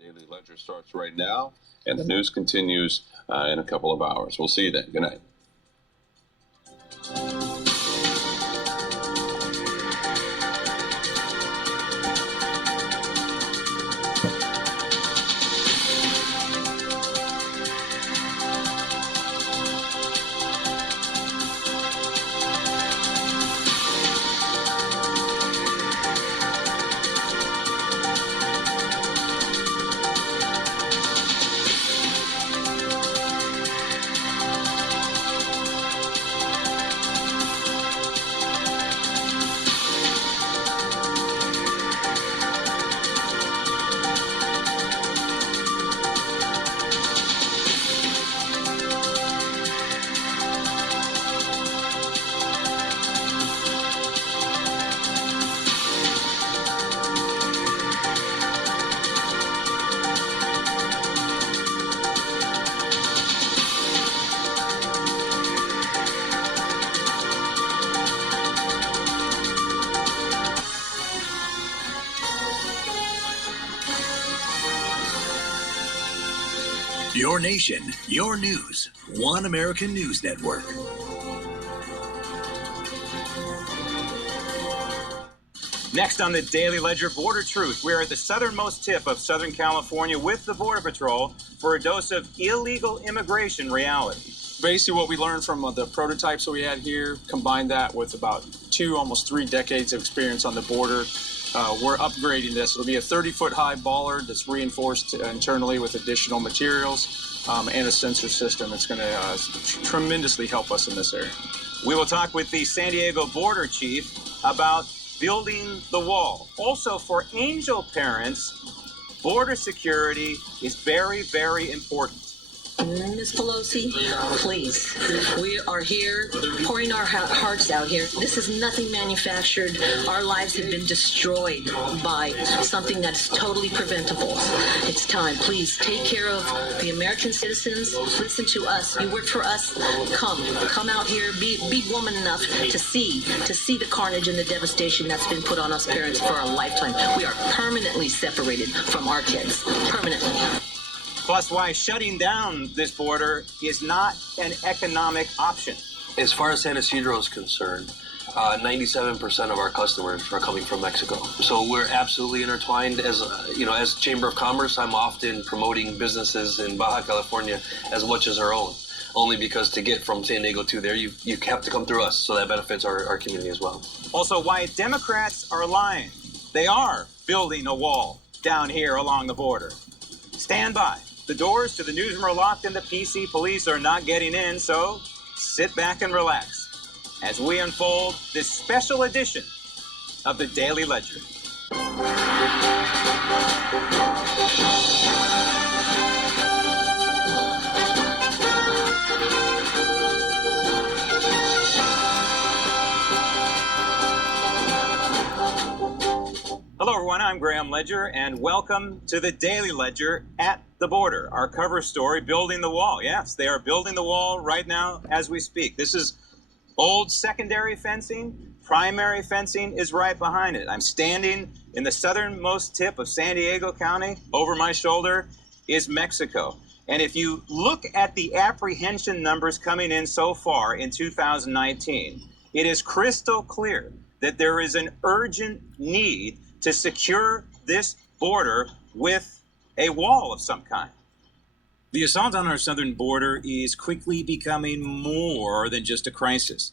Daily Ledger starts right now, and the news continues in a couple of hours. We'll see you then. Good night. Your nation, your news. One American News Network. Next on the Daily Ledger, Border Truth. We're at the southernmost tip of Southern California with the Border Patrol for a dose of illegal immigration reality. Basically, what we learned from the prototypes that we had here, combined that with about 2, almost 3 decades of experience on the border. We're upgrading this. It'll be a 30-foot high bollard that's reinforced internally with additional materials and a sensor system. It's going to tremendously help us in this area. We will talk with the San Diego border chief about building the wall. Also, for Angel parents, border security is very, very important. Ms. Pelosi, please. We are here pouring our hearts out here. This is nothing manufactured. Our lives have been destroyed by something that's totally preventable. It's time. Please take care of the American citizens. Listen to us. You work for us. Come out here. Be woman enough to see the carnage and the devastation that's been put on us parents for a lifetime. We are permanently separated from our kids. Permanently. Plus, why shutting down this border is not an economic option. As far as San Ysidro is concerned, 97% of our customers are coming from Mexico. So we're absolutely intertwined. As Chamber of Commerce, I'm often promoting businesses in Baja California as much as our own. Only because to get from San Diego to there, you have to come through us. So that benefits our community as well. Also, why Democrats are lying. They are building a wall down here along the border. Stand by. The doors to the newsroom are locked and the PC police are not getting in, so sit back and relax as we unfold this special edition of the Daily Ledger. Hello, everyone. I'm Graham Ledger, and welcome to the Daily Ledger at the border. Our cover story, Building the Wall. Yes, they are building the wall right now as we speak. This is old secondary fencing. Primary fencing is right behind it. I'm standing in the southernmost tip of San Diego County. Over my shoulder is Mexico. And if you look at the apprehension numbers coming in so far in 2019, it is crystal clear that there is an urgent need to secure this border with a wall of some kind. The assault on our southern border is quickly becoming more than just a crisis.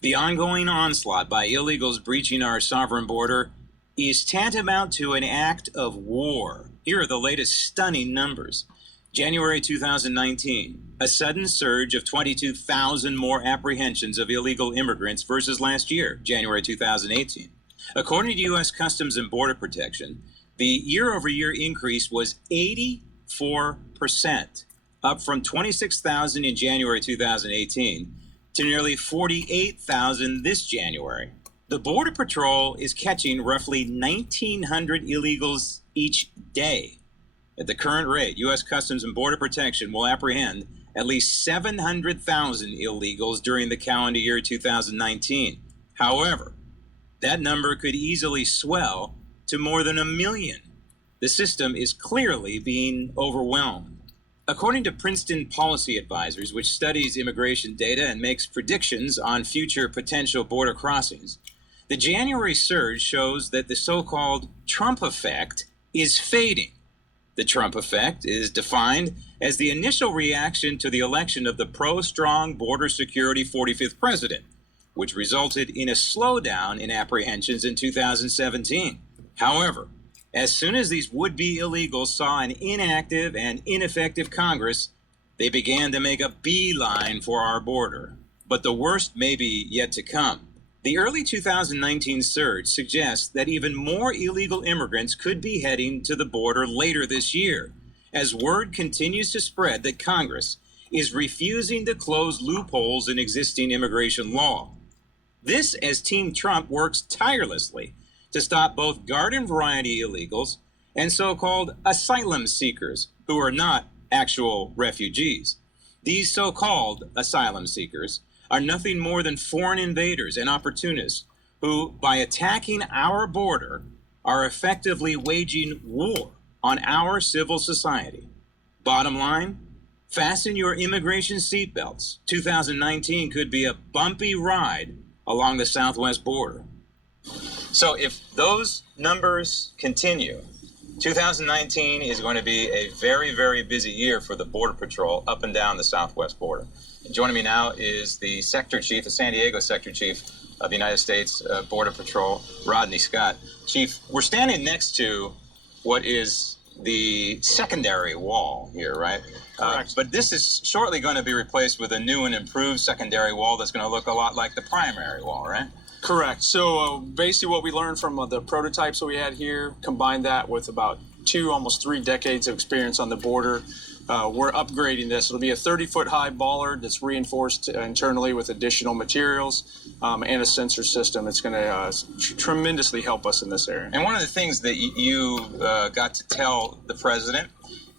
The ongoing onslaught by illegals breaching our sovereign border is tantamount to an act of war. Here are the latest stunning numbers. January 2019, a sudden surge of 22,000 more apprehensions of illegal immigrants versus last year, January 2018. According to U.S. Customs and Border Protection, the year-over-year increase was 84%, up from 26,000 in January 2018 to nearly 48,000 this January. The Border Patrol is catching roughly 1,900 illegals each day. At the current rate, U.S. Customs and Border Protection will apprehend at least 700,000 illegals during the calendar year 2019. However, that number could easily swell to more than 1 million The system is clearly being overwhelmed. According to Princeton Policy Advisors, which studies immigration data and makes predictions on future potential border crossings, the January surge shows that the so-called Trump effect is fading. The Trump effect is defined as the initial reaction to the election of the pro-strong border security 45th president, which resulted in a slowdown in apprehensions in 2017. However, as soon as these would-be illegals saw an inactive and ineffective Congress, they began to make a beeline for our border. But the worst may be yet to come. The early 2019 surge suggests that even more illegal immigrants could be heading to the border later this year, as word continues to spread that Congress is refusing to close loopholes in existing immigration law. This as Team Trump works tirelessly to stop both garden variety illegals and so-called asylum seekers who are not actual refugees. These so-called asylum seekers are nothing more than foreign invaders and opportunists who, by attacking our border, are effectively waging war on our civil society. Bottom line, fasten your immigration seatbelts. 2019 could be a bumpy ride along the southwest border. So if those numbers continue, 2019 is going to be a very, very busy year for the Border Patrol up and down the southwest border. And joining me now is the Sector Chief, the San Diego Sector Chief of the United States Border Patrol, Rodney Scott. Chief, we're standing next to what is the secondary wall here, right? Correct. But this is shortly going to be replaced with a new and improved secondary wall that's going to look a lot like the primary wall, right? Correct. So basically what we learned from the prototypes that we had here, combined that with about almost 3 decades of experience on the border, we're upgrading this. It'll be a 30-foot high bollard that's reinforced internally with additional materials and a sensor system. It's going to tremendously help us in this area. And one of the things that you got to tell the president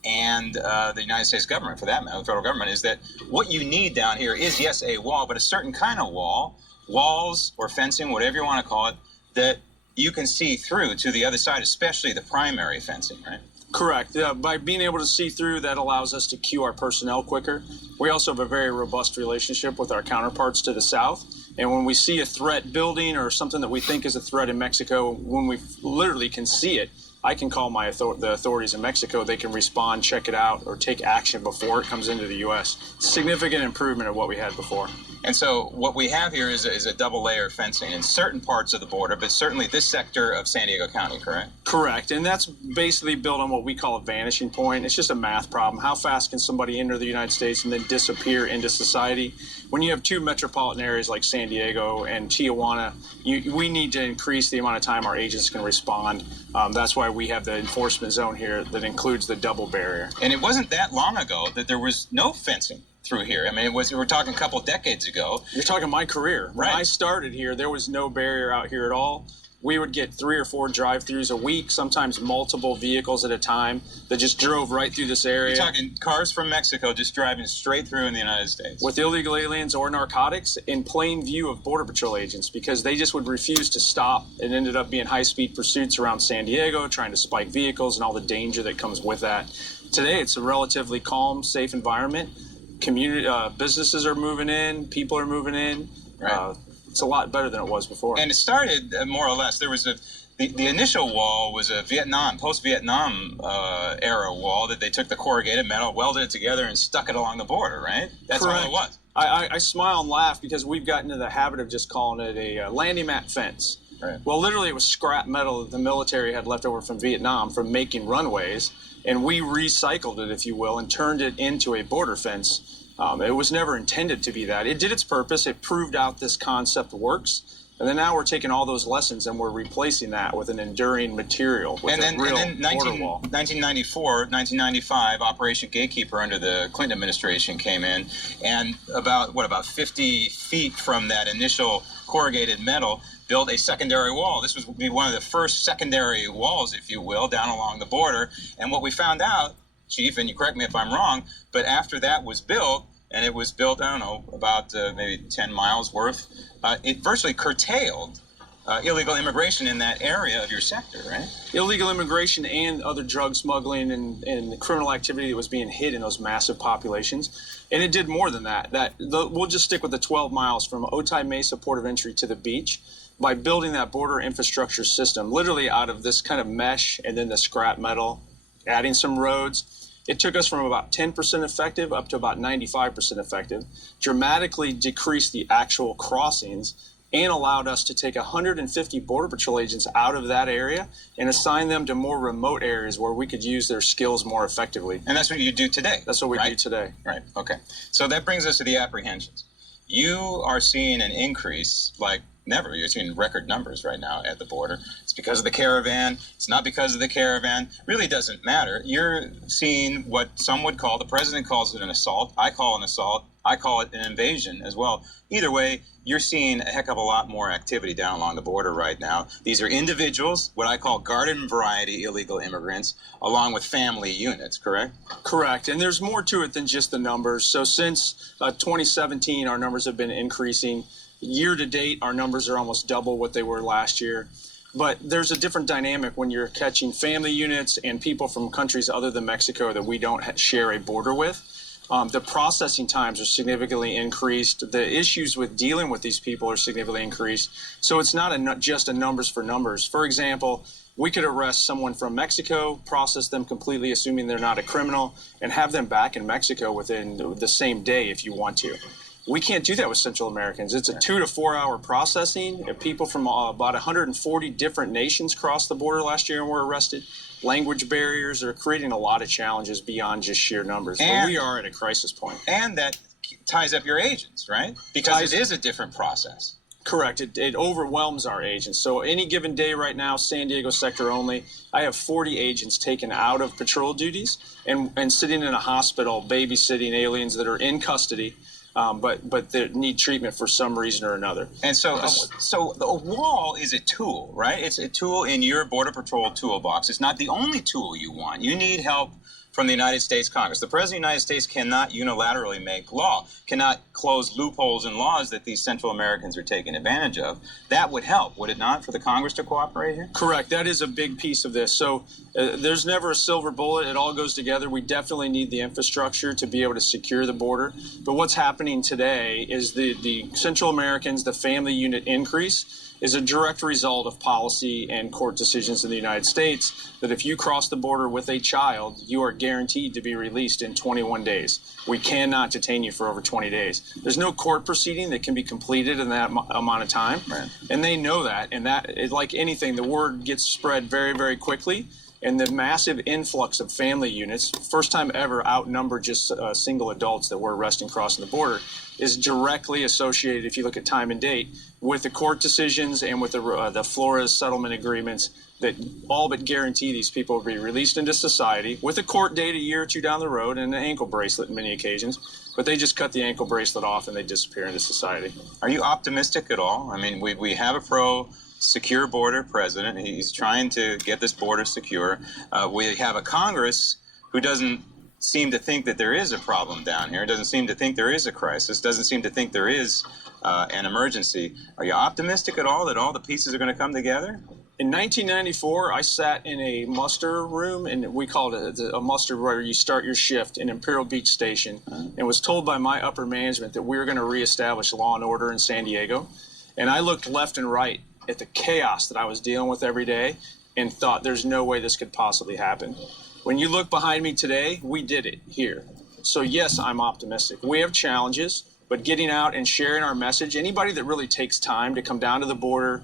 and the United States government, for that matter, the federal government, is that what you need down here is, yes, a wall, but a certain kind of wall, walls or fencing, whatever you want to call it, that you can see through to the other side, especially the primary fencing, right? Correct. By being able to see through, that allows us to queue our personnel quicker. We also have a very robust relationship with our counterparts to the south. And when we see a threat building or something that we think is a threat in Mexico, when we literally can see it, I can call the authorities in Mexico. They can respond, check it out, or take action before it comes into the U.S. Significant improvement of what we had before. And so what we have here is a double layer fencing in certain parts of the border, but certainly this sector of San Diego County, correct? Correct. And that's basically built on what we call a vanishing point. It's just a math problem. How fast can somebody enter the United States and then disappear into society? When you have 2 metropolitan areas like San Diego and Tijuana, we need to increase the amount of time our agents can respond. That's why we have the enforcement zone here that includes the double barrier. And it wasn't that long ago that there was no fencing through here. I mean, we're talking a couple decades ago. You're talking my career. When I started here, there was no barrier out here at all. We would get 3 or 4 drive-throughs a week, sometimes multiple vehicles at a time that just drove right through this area. You're talking cars from Mexico just driving straight through in the United States. With illegal aliens or narcotics in plain view of Border Patrol agents, because they just would refuse to stop. It ended up being high-speed pursuits around San Diego, trying to spike vehicles and all the danger that comes with that. Today, it's a relatively calm, safe environment. Community businesses are moving in, people are moving in. Right. It's a lot better than it was before. And it started more or less. There was the initial wall was a post-Vietnam era wall that they took the corrugated metal, welded it together, and stuck it along the border. Right? That's Correct. all it was. I smile and laugh because we've gotten into the habit of just calling it a landing mat fence. Right. Well, literally, it was scrap metal that the military had left over from Vietnam from making runways, and we recycled it, if you will, and turned it into a border fence. It was never intended to be that. It did its purpose. It proved out this concept works. And then now we're taking all those lessons and we're replacing that with an enduring material, with a real border wall. 1994, 1995, Operation Gatekeeper under the Clinton administration came in, and about 50 feet from that initial corrugated metal, built a secondary wall. This would be one of the first secondary walls, if you will, down along the border. And what we found out, Chief, and you correct me if I'm wrong, but after that was built, and it was built, I don't know, about maybe 10 miles worth, it virtually curtailed illegal immigration in that area of your sector, right? Illegal immigration and other drug smuggling and criminal activity that was being hid in those massive populations. And it did more than that. We'll just stick with the 12 miles from Otay Mesa port of entry to the beach. By building that border infrastructure system, literally out of this kind of mesh and then the scrap metal, adding some roads, it took us from about 10% effective up to about 95% effective, dramatically decreased the actual crossings, and allowed us to take 150 Border Patrol agents out of that area and assign them to more remote areas where we could use their skills more effectively. And that's what you do today. That's what we do today. Right, okay. So that brings us to the apprehensions. You are seeing an increase like never. You're seeing record numbers right now at the border. It's because of the Caravan. It's not because of the Caravan. Really doesn't matter. You're seeing what some would call, the president calls it an assault. I call it an assault. I call it an invasion as well. Either way, you're seeing a heck of a lot more activity down along the border right now. These are individuals, what I call garden variety illegal immigrants, along with family units, correct? Correct. And there's more to it than just the numbers. So since 2017, our numbers have been increasing. Year to date, our numbers are almost double what they were last year. But there's a different dynamic when you're catching family units and people from countries other than Mexico that we don't share a border with. The processing times are significantly increased. The issues with dealing with these people are significantly increased. So it's not just a numbers for numbers. For example, we could arrest someone from Mexico, process them completely, assuming they're not a criminal, and have them back in Mexico within the same day if you want to. We can't do that with Central Americans. It's a 2 to 4 hour processing. People from about 140 different nations crossed the border last year and were arrested. Language barriers are creating a lot of challenges beyond just sheer numbers. But we are at a crisis point. And that ties up your agents, right? Because it is a different process. Correct. It overwhelms our agents. So any given day right now, San Diego sector only, I have 40 agents taken out of patrol duties and sitting in a hospital babysitting aliens that are in custody. But they need treatment for some reason or another. And so the wall is a tool, right? It's a tool in your Border Patrol toolbox. It's not the only tool you want. You need help from the United States Congress. The President of the United States cannot unilaterally make law, cannot close loopholes in laws that these Central Americans are taking advantage of. That would help, would it not, for the Congress to cooperate here? Correct. That is a big piece of this. So there's never a silver bullet. It all goes together. We definitely need the infrastructure to be able to secure the border. But what's happening today is the Central Americans, the family unit increase, is a direct result of policy and court decisions in the United States that if you cross the border with a child, you are guaranteed to be released in 21 days. We cannot detain you for over 20 days. There's no court proceeding that can be completed in that amount of time. Right. And they know that. And that, like anything, the word gets spread very, very quickly. And the massive influx of family units, first time ever outnumber just single adults that we're arresting crossing the border, is directly associated, if you look at time and date, with the court decisions and with the Flores settlement agreements that all but guarantee these people will be released into society with a court date a year or two down the road and an ankle bracelet in many occasions. But they just cut the ankle bracelet off and they disappear into society. Are you optimistic at all? I mean, we have a pro-secure border president. He's trying to get this border secure. We have a Congress who doesn't seem to think that there is a problem down here, doesn't seem to think there is a crisis, doesn't seem to think there is an emergency. Are you optimistic at all that all the pieces are going to come together? In 1994, I sat in a muster room, and we called it a muster where you start your shift in Imperial Beach Station, and was told by my upper management that we were going to reestablish law and order in San Diego. And I looked left and right at the chaos that I was dealing with every day and thought there's no way this could possibly happen. When you look behind me today, we did it here. So yes, I'm optimistic. We have challenges, but getting out and sharing our message, anybody that really takes time to come down to the border,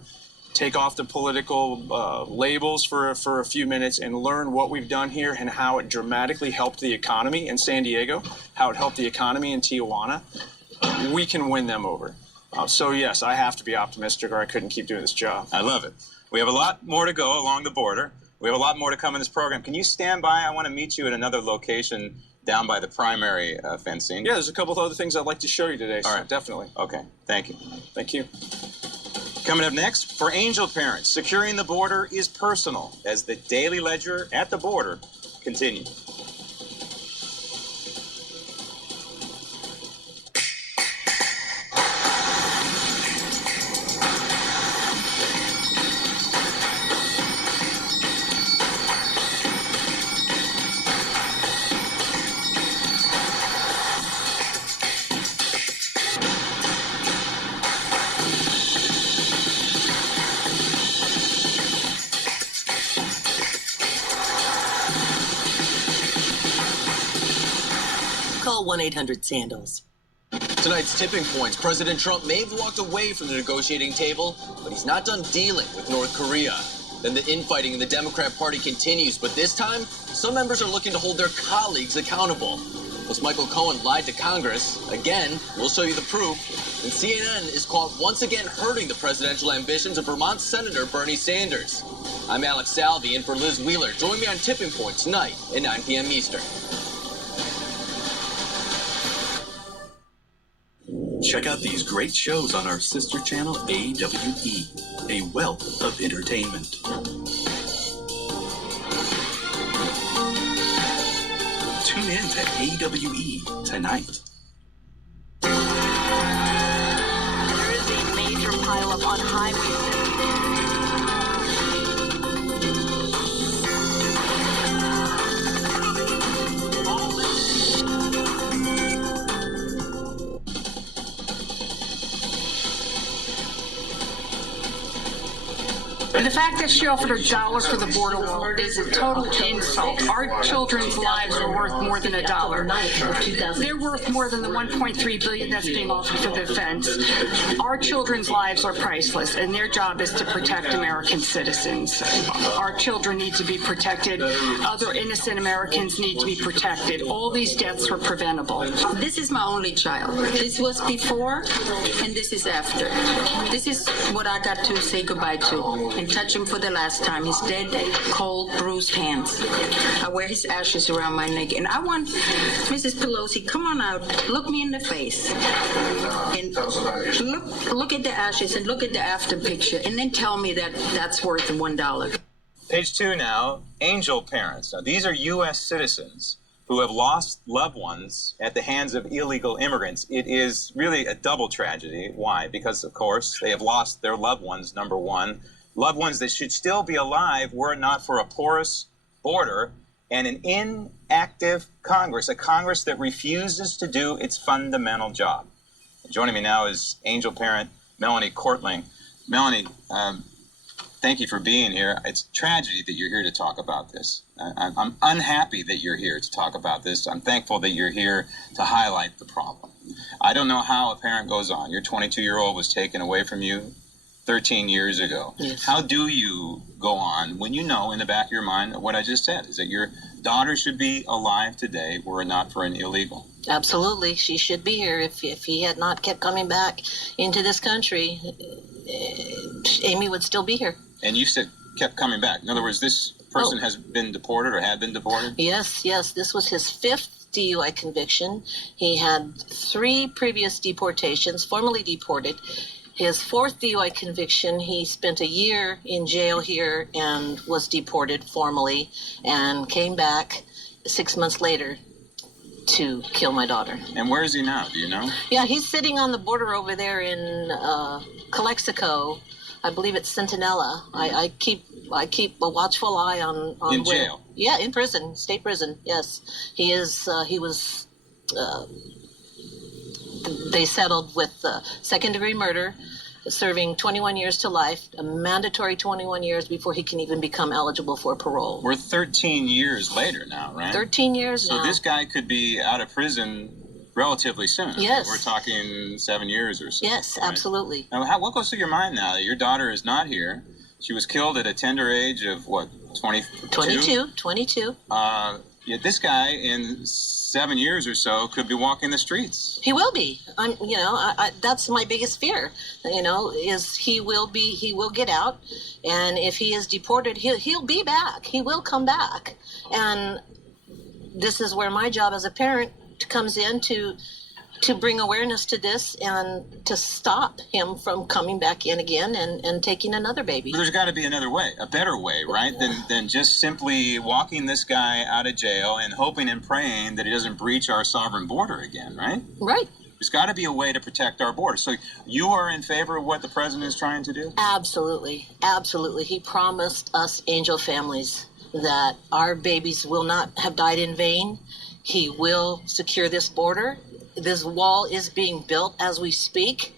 take off the political labels for a few minutes and learn what we've done here and how it dramatically helped the economy in San Diego, how it helped the economy in Tijuana, we can win them over. So yes, I have to be optimistic or I couldn't keep doing this job. I love it. We have a lot more to go along the border. We have a lot more to come in this program. Can you stand by? I want to meet you at another location down by the primary fencing. Yeah, there's a couple of other things I'd like to show you today. All right. Definitely. Okay. Thank you. Thank you. Coming up next, for Angel parents, securing the border is personal as the Daily Ledger at the border continues. Call 1-800-SANDALS. Tonight's tipping points. President Trump may have walked away from the negotiating table, but he's not done dealing with North Korea. Then the infighting in the Democrat Party continues, but this time, some members are looking to hold their colleagues accountable. Plus, Michael Cohen lied to Congress. Again, we'll show you the proof. And CNN is caught once again hurting the presidential ambitions of Vermont Senator Bernie Sanders. I'm Alex Salvi, in for Liz Wheeler. Join me on Tipping Point tonight at 9 p.m. Eastern. Check out these great shows on our sister channel, AWE, a wealth of entertainment. Tune in to AWE tonight. There is a major pileup on highways. The fact that she offered $1 for the border wall is a total insult. Our children's lives are worth more than $1. They're worth more than the $1.3 billion that's being offered for the defense. Our children's lives are priceless, and their job is to protect American citizens. Our children need to be protected. Other innocent Americans need to be protected. All these deaths were preventable. This is my only child. This was before, and this is after. This is what I got to say goodbye to and touch him for the last time. His dead, cold, bruised hands. I wear his ashes around my neck, and I want Mrs. Pelosi, come on out, look me in the face, and look at the ashes and look at the after picture, and then tell me that that's worth $1. Page 2 now, angel parents. Now, these are U.S. citizens who have lost loved ones at the hands of illegal immigrants. It is really a double tragedy. Why? Because, of course, they have lost their loved ones, number one. Loved ones that should still be alive were it not for a porous border and an inactive Congress, a Congress that refuses to do its fundamental job. Joining me now is angel parent Melanie Courtling. Melanie, thank you for being here. It's a tragedy that you're here to talk about this. I'm unhappy that you're here to talk about this. I'm thankful that you're here to highlight the problem. I don't know how a parent goes on. Your 22-year-old was taken away from you 13 years ago. Yes. How do you go on when you know in the back of your mind what I just said, is that your daughter should be alive today were it not for an illegal? Absolutely. She should be here. If he had not kept coming back into this country, Amy would still be here. And you said kept coming back. In other words, this person has been deported or had been deported? Yes. This was his 5th DUI conviction. He had 3 previous deportations, formally deported. His 4th DUI conviction, he spent a year in jail here and was deported formally and came back 6 months later to kill my daughter. And where is he now? Do you know? Yeah, he's sitting on the border over there in Calexico. I believe it's Centinela. I keep a watchful eye on in where, jail. Yeah, in prison, state prison. Yes, he is. He was. They settled with second-degree murder, serving 21 years to life, a mandatory 21 years before he can even become eligible for parole. We're 13 years later now, right? 13 years now. So this guy could be out of prison relatively soon. Yes. We're talking 7 years or so. Yes, right? Absolutely. Now, what goes through your mind now that your daughter is not here? She was killed at a tender age of, what, 22? 22. Yeah, this guy in 7 years or so could be walking the streets. He will be. That's my biggest fear. Is he will get out, and if he is deported, he'll be back. He will come back, and this is where my job as a parent comes in to bring awareness to this and to stop him from coming back in again and taking another baby. But there's got to be another way, a better way, right? Than just simply walking this guy out of jail and hoping and praying that he doesn't breach our sovereign border again, right? Right. There's got to be a way to protect our border. So you are in favor of what the president is trying to do? Absolutely. Absolutely. He promised us angel families that our babies will not have died in vain. He will secure this border. This wall is being built as we speak,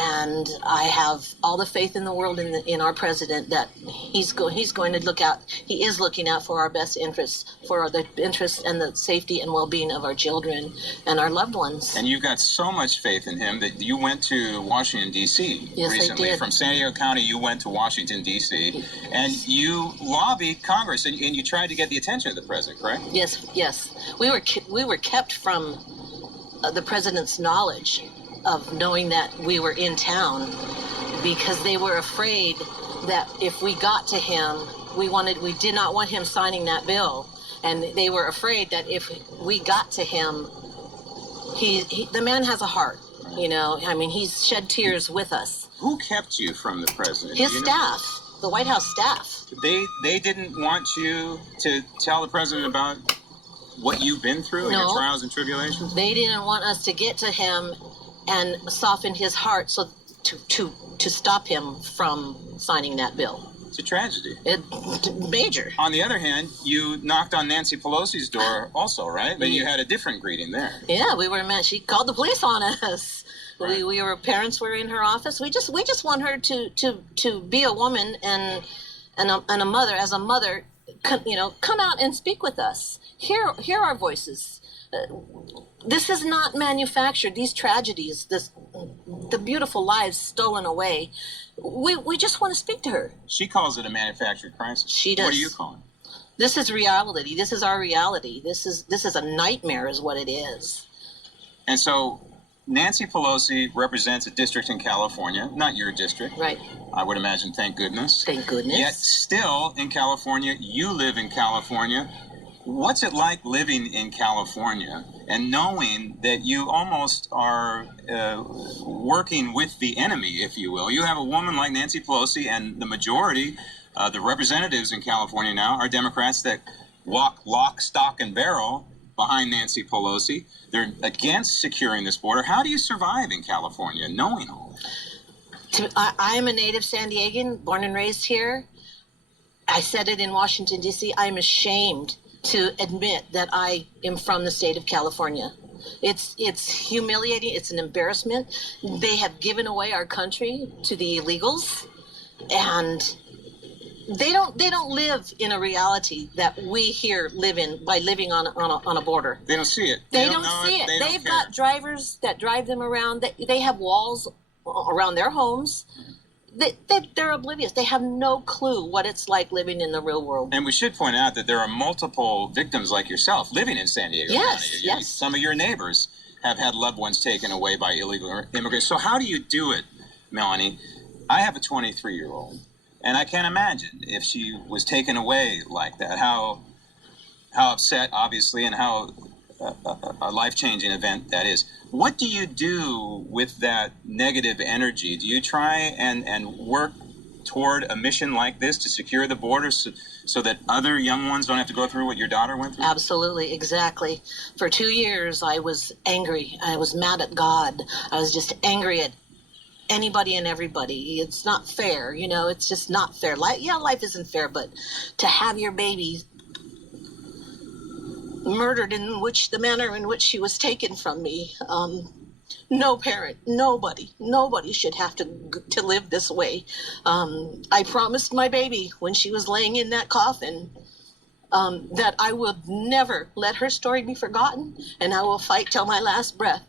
And I have all the faith in the world in our president that he's going to look out. He is looking out for our best interests, for the interests and the safety and well-being of our children and our loved ones. And you've got so much faith in him that you went to Washington, D.C. Yes, recently. I did. From San Diego County, you went to Washington, D.C. And you lobbied Congress, and you tried to get the attention of the president, correct? Yes. We were kept from the president's knowledge of knowing that we were in town because they were afraid that if we got to him, we did not want him signing that bill, and they were afraid that if we got to him, the man has a heart, you know. I mean, he's shed tears with us. Who kept you from the president? His staff, the White House staff. They didn't want you to tell the president about what you've been through and your trials and tribulations? They didn't want us to get to him and soften his heart so to stop him from signing that bill. It's a tragedy. Major. On the other hand, you knocked on Nancy Pelosi's door also, right? But you had a different greeting there. Yeah, we were met. She called the police on us. Right. Parents were in her office. We just want her to be a woman and a mother. As a mother, come out and speak with us. Hear our voices. This is not manufactured. These tragedies, the beautiful lives stolen away. We just want to speak to her. She calls it a manufactured crisis. She does. What do you call it? This is reality. This is our reality. This is a nightmare, is what it is. And so, Nancy Pelosi represents a district in California, not your district. Right. I would imagine. Thank goodness. Thank goodness. Yet still in California, you live in California. What's it like living in California and knowing that you almost are working with the enemy, if you will? You have a woman like Nancy Pelosi, and the majority, the representatives in California now, are Democrats that walk lock, stock, and barrel behind Nancy Pelosi. They're against securing this border. How do you survive in California knowing all that? I am a native San Diegan, born and raised here. I said it in Washington, D.C. I'm ashamed to admit that I am from the state of California. It's humiliating. It's an embarrassment. They have given away our country to the illegals, and they don't live in a reality that we here live in by living on a border. They don't see it. They don't see it. They've got drivers that drive them around. They have walls around their homes. They're oblivious. They have no clue what it's like living in the real world. And we should point out that there are multiple victims like yourself living in San Diego County. Yes. Some of your neighbors have had loved ones taken away by illegal immigrants. So how do you do it, Melanie? I have a 23-year-old, and I can't imagine if she was taken away like that, how upset, obviously, and how a life-changing event that is. What do you do with that negative energy? Do you try and work toward a mission like this to secure the border so that other young ones don't have to go through what your daughter went through? Absolutely, exactly. For 2 years, I was angry. I was mad at God. I was just angry at anybody and everybody. It's not fair, it's just not fair. Life isn't fair, but to have your baby murdered in the manner in which she was taken from me. No parent, nobody should have to live this way. I promised my baby when she was laying in that coffin that I will never let her story be forgotten, and I will fight till my last breath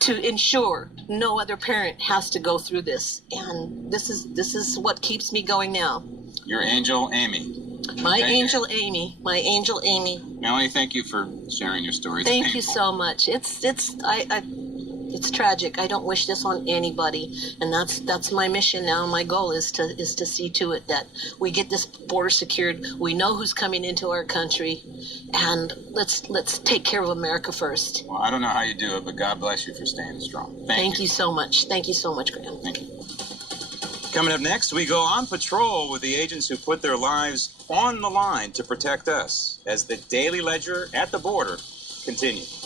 to ensure no other parent has to go through this. And this is what keeps me going now. Your angel, Amy. My angel Amy. Melanie, thank you for sharing your story. Thank you so much. It's tragic. I don't wish this on anybody, and that's my mission now. My goal is to see to it that we get this border secured. We know who's coming into our country, and let's take care of America first. Well, I don't know how you do it, but God bless you for staying strong. Thank you so much. Thank you so much, Graham. Thank you. Coming up next, we go on patrol with the agents who put their lives on the line to protect us as the Daily Ledger at the border continues.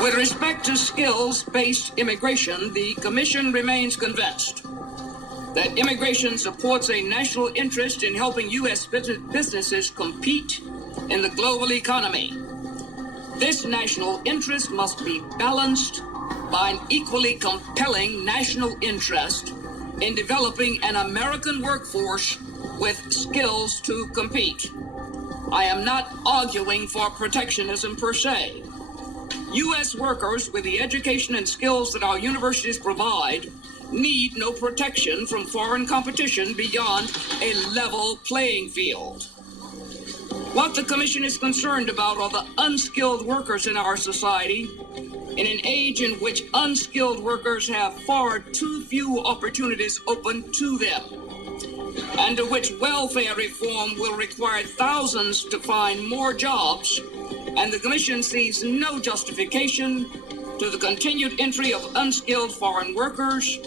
With respect to skills-based immigration, the Commission remains convinced that immigration supports a national interest in helping U.S. businesses compete in the global economy. This national interest must be balanced by an equally compelling national interest in developing an American workforce with skills to compete. I am not arguing for protectionism per se. U.S. workers with the education and skills that our universities provide need no protection from foreign competition beyond a level playing field. What the Commission is concerned about are the unskilled workers in our society, in an age in which unskilled workers have far too few opportunities open to them, and to which welfare reform will require thousands to find more jobs, and the Commission sees no justification to the continued entry of unskilled foreign workers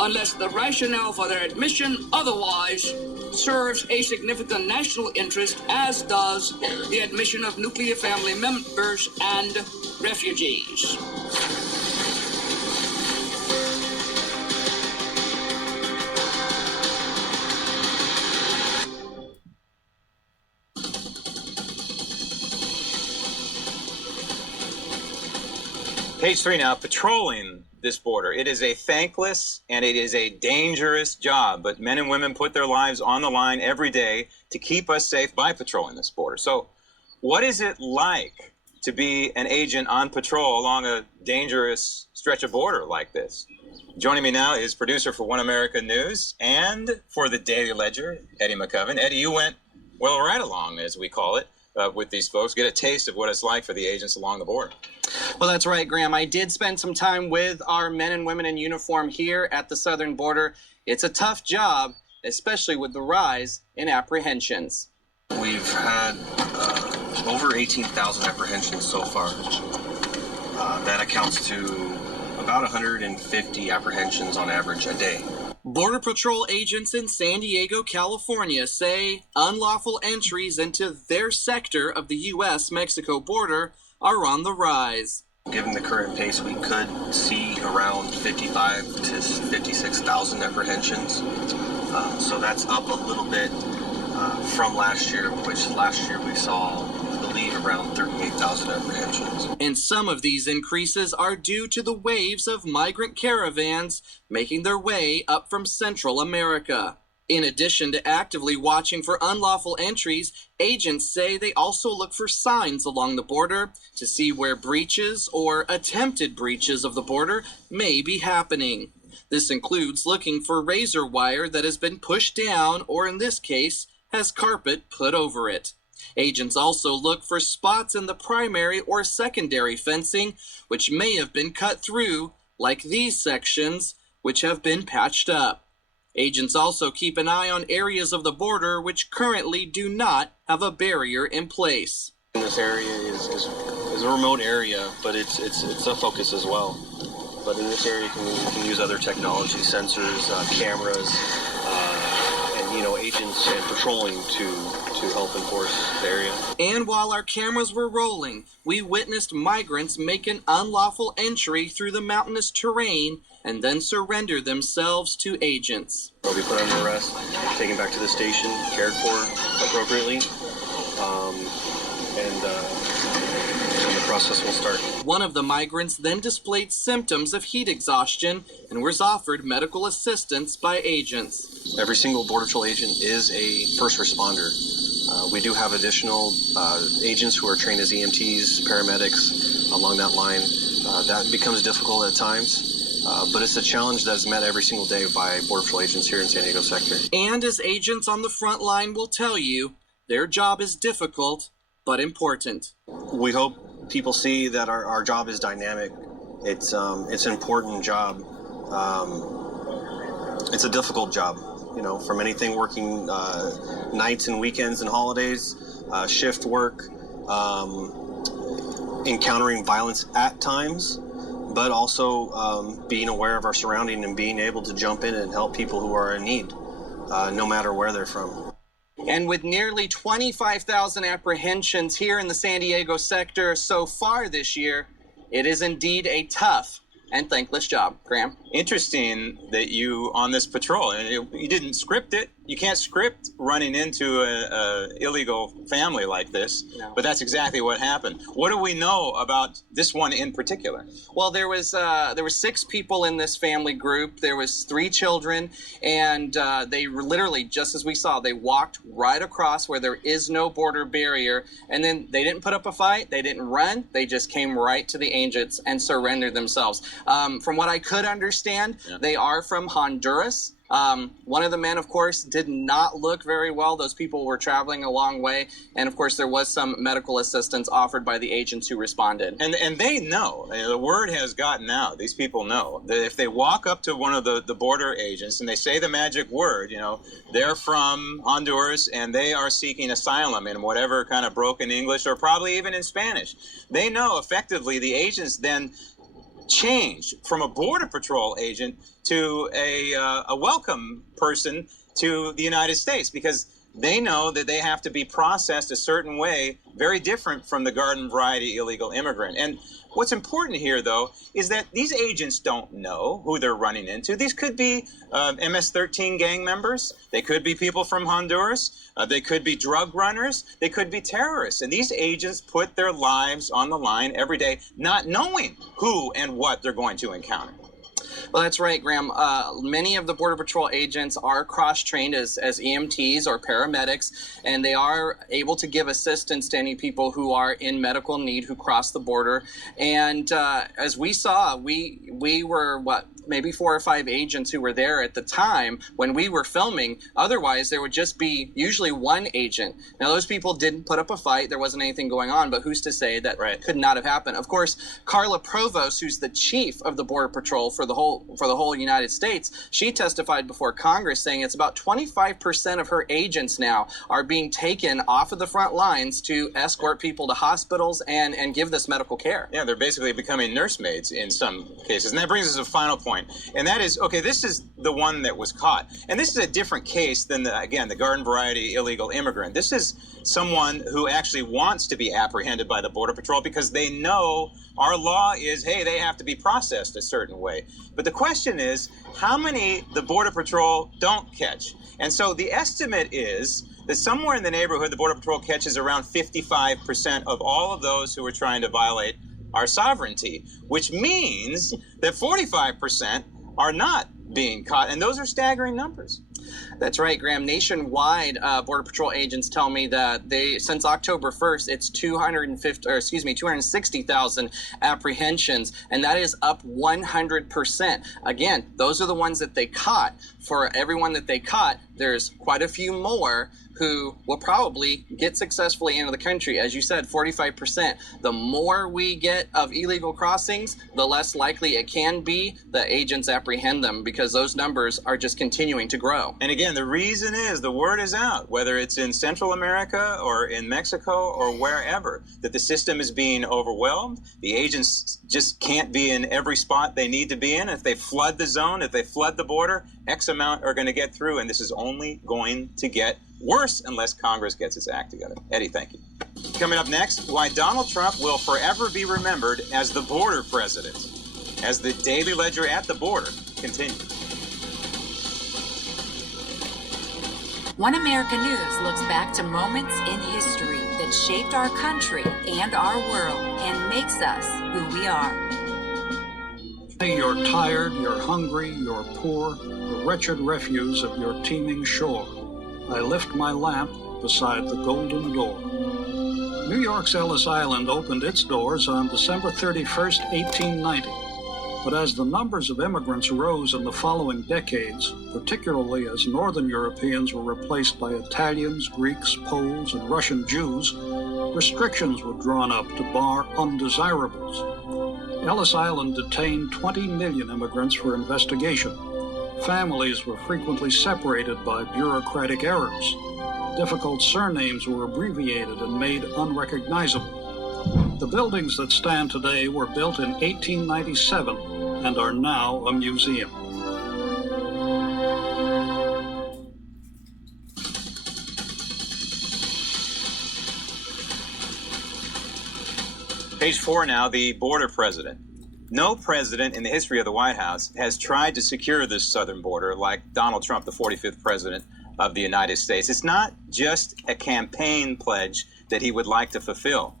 unless the rationale for their admission otherwise serves a significant national interest, as does the admission of nuclear family members and refugees. Page 3 now, patrolling this border. It is a thankless and it is a dangerous job, but men and women put their lives on the line every day to keep us safe by patrolling this border. So what is it like to be an agent on patrol along a dangerous stretch of border like this? Joining me now is producer for One America News and for the Daily Ledger, Eddie McCoven. Eddie, you went, well, right along, as we call it, with these folks, get a taste of what it's like for the agents along the border. Well, that's right, Graham. I did spend some time with our men and women in uniform here at the southern border. It's a tough job, especially with the rise in apprehensions. We've had over 18,000 apprehensions so far. That accounts to about 150 apprehensions on average a day. Border Patrol agents in San Diego, California say unlawful entries into their sector of the U.S.-Mexico border are on the rise. Given the current pace, we could see around 55 to 56,000 apprehensions. So that's up a little bit from last year, which last year we saw, I believe, around 38,000 apprehensions. And some of these increases are due to the waves of migrant caravans making their way up from Central America. In addition to actively watching for unlawful entries, agents say they also look for signs along the border to see where breaches or attempted breaches of the border may be happening. This includes looking for razor wire that has been pushed down, or in this case, has carpet put over it. Agents also look for spots in the primary or secondary fencing which may have been cut through, like these sections, which have been patched up. Agents also keep an eye on areas of the border which currently do not have a barrier in place. This area is a remote area, but it's a focus as well. But in this area, you can use other technology, sensors, cameras, and agents and patrolling to help enforce the area. And while our cameras were rolling, we witnessed migrants make an unlawful entry through the mountainous terrain and then surrender themselves to agents. They'll be put under arrest, taken back to the station, cared for appropriately, and the process will start. One of the migrants then displayed symptoms of heat exhaustion and was offered medical assistance by agents. Every single Border Patrol agent is a first responder. We do have additional agents who are trained as EMTs, paramedics, along that line. That becomes difficult at times, but it's a challenge that's met every single day by Border Patrol agents here in San Diego sector. And as agents on the front line will tell you, their job is difficult, but important. We hope people see that our job is dynamic. It's an important job. It's a difficult job. From anything working nights and weekends and holidays, shift work, encountering violence at times, but also being aware of our surrounding and being able to jump in and help people who are in need, no matter where they're from. And with nearly 25,000 apprehensions here in the San Diego sector so far this year, it is indeed a tough and thankless job. Graham? Interesting that you, on this patrol, and you didn't script it. You can't script running into a illegal family like this, No. but that's exactly what happened. What do we know about this one in particular? Well, there was 6 people in this family group. There was 3 children, and they were literally, just as we saw, they walked right across where there is no border barrier, and then they didn't put up a fight. They didn't run. They just came right to the agents and surrendered themselves. From what I could understand, they are from Honduras. One of the men, of course, did not look very well. Those people were traveling a long way. And, of course, there was some medical assistance offered by the agents who responded. And they know. The word has gotten out. These people know that if they walk up to one of the border agents and they say the magic word, they're from Honduras and they are seeking asylum in whatever kind of broken English or probably even in Spanish. They know effectively the agents then change from a Border Patrol agent to a welcome person to the United States, because they know that they have to be processed a certain way, very different from the garden variety illegal immigrant. And what's important here, though, is that these agents don't know who they're running into. These could be MS-13 gang members. They could be people from Honduras. They could be drug runners. They could be terrorists. And these agents put their lives on the line every day, not knowing who and what they're going to encounter. Well, that's right, Graham. Many of the Border Patrol agents are cross-trained as EMTs or paramedics, and they are able to give assistance to any people who are in medical need who cross the border. And as we saw, we were, maybe 4 or 5 agents who were there at the time when we were filming. Otherwise, there would just be usually 1 agent. Now, those people didn't put up a fight. There wasn't anything going on, but who's to say that could not have happened? Of course, Carla Provost, who's the chief of the Border Patrol for the whole United States, she testified before Congress saying it's about 25% of her agents now are being taken off of the front lines to escort people to hospitals and give this medical care. Yeah, they're basically becoming nursemaids in some cases. And that brings us to a final point. And that is, okay, this is the one that was caught. And this is a different case than, the garden variety illegal immigrant. This is someone who actually wants to be apprehended by the Border Patrol because they know our law is, hey, they have to be processed a certain way. But the question is, how many the Border Patrol don't catch? And so the estimate is that somewhere in the neighborhood, the Border Patrol catches around 55% of all of those who are trying to violate our sovereignty, which means that 45% are not being caught. And those are staggering numbers. That's right, Graham. Nationwide, Border Patrol agents tell me that since October 1st, it's 260,000 apprehensions, and that is up 100%. Again, those are the ones that they caught. For everyone that they caught, there's quite a few more who will probably get successfully into the country. As you said, 45%. The more we get of illegal crossings, the less likely it can be that agents apprehend them, because those numbers are just continuing to grow. And again, the reason is the word is out, whether it's in Central America or in Mexico or wherever, that the system is being overwhelmed. The agents just can't be in every spot they need to be in. If they flood the zone, if they flood the border, X amount are going to get through, and this is only going to get worse unless Congress gets its act together. Eddie, thank you. Coming up next, why Donald Trump will forever be remembered as the border president, as the Daily Ledger at the border continues. One America News looks back to moments in history that shaped our country and our world and makes us who we are. You're tired, you're hungry, you're poor, the wretched refuse of your teeming shore. I lift my lamp beside the golden door. New York's Ellis Island opened its doors on December 31st, 1890. But as the numbers of immigrants rose in the following decades, particularly as Northern Europeans were replaced by Italians, Greeks, Poles, and Russian Jews, restrictions were drawn up to bar undesirables. Ellis Island detained 20 million immigrants for investigation. Families were frequently separated by bureaucratic errors. Difficult surnames were abbreviated and made unrecognizable. The buildings that stand today were built in 1897 and are now a museum. Page 4 now, the border president. No president in the history of the White House has tried to secure this southern border like Donald Trump, the 45th president of the United States. It's not just a campaign pledge that he would like to fulfill.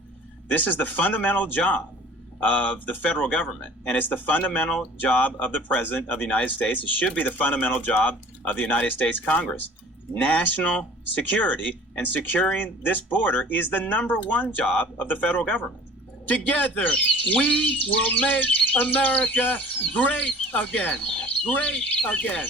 This is the fundamental job of the federal government, and it's the fundamental job of the President of the United States. It should be the fundamental job of the United States Congress. National security and securing this border is the #1 job of the federal government. Together, we will make America great again. Great again.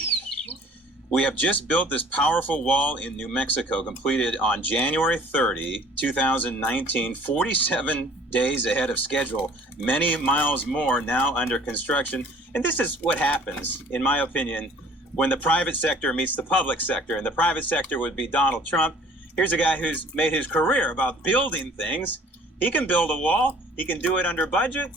We have just built this powerful wall in New Mexico, completed on January 30, 2019, 47 days ahead of schedule, many miles more now under construction. And this is what happens, in my opinion, when the private sector meets the public sector. And the private sector would be Donald Trump. Here's a guy who's made his career about building things. He can build a wall, he can do it under budget,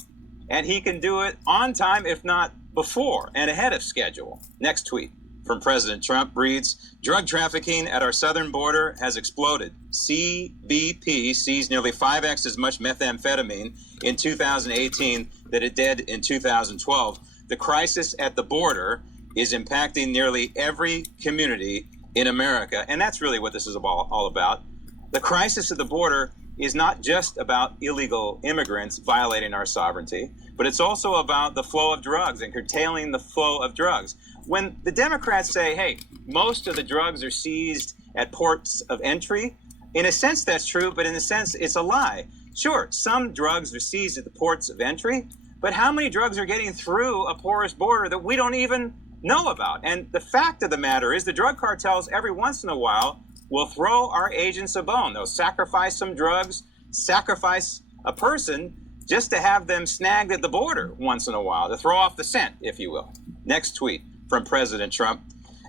and he can do it on time, if not before and ahead of schedule. Next tweet from President Trump reads, drug trafficking at our southern border has exploded. CBP seized nearly 5x as much methamphetamine in 2018 that it did in 2012. The crisis at the border is impacting nearly every community in America, and that's really what this is all about. The crisis at the border is not just about illegal immigrants violating our sovereignty, but it's also about the flow of drugs and curtailing the flow of drugs. When the Democrats say, hey, most of the drugs are seized at ports of entry, in a sense that's true, but in a sense it's a lie. Sure, some drugs are seized at the ports of entry, but how many drugs are getting through a porous border that we don't even know about? And the fact of the matter is the drug cartels every once in a while will throw our agents a bone. They'll sacrifice some drugs, sacrifice a person just to have them snagged at the border once in a while, to throw off the scent, if you will. Next tweet from President Trump.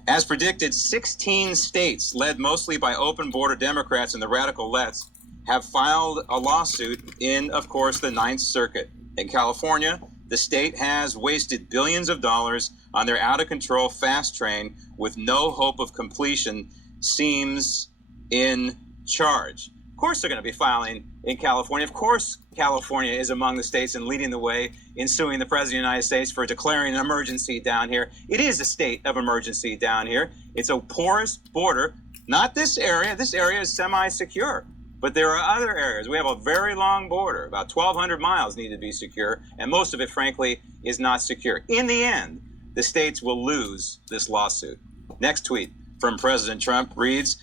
As predicted, 16 states, led mostly by open border Democrats and the radical lefts, have filed a lawsuit in, of course, the Ninth Circuit. In California, the state has wasted billions of dollars on their out-of-control fast train with no hope of completion, seems in charge. Of course they're going to be filing in California. Of course California is among the states and leading the way in suing the President of the United States for declaring an emergency down here. It is a state of emergency down here. It's a porous border. Not this area. This area is semi-secure. But there are other areas. We have a very long border. About 1,200 miles need to be secure, and most of it, frankly, is not secure. In the end, the states will lose this lawsuit. Next tweet from President Trump reads,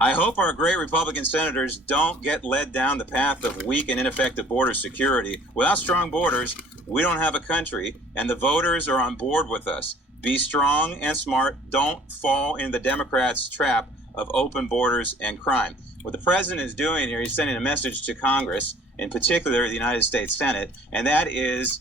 I hope our great Republican senators don't get led down the path of weak and ineffective border security. Without strong borders, we don't have a country, and the voters are on board with us. Be strong and smart. Don't fall in the Democrats' trap of open borders and crime. What the president is doing here, he's sending a message to Congress, in particular the United States Senate, and that is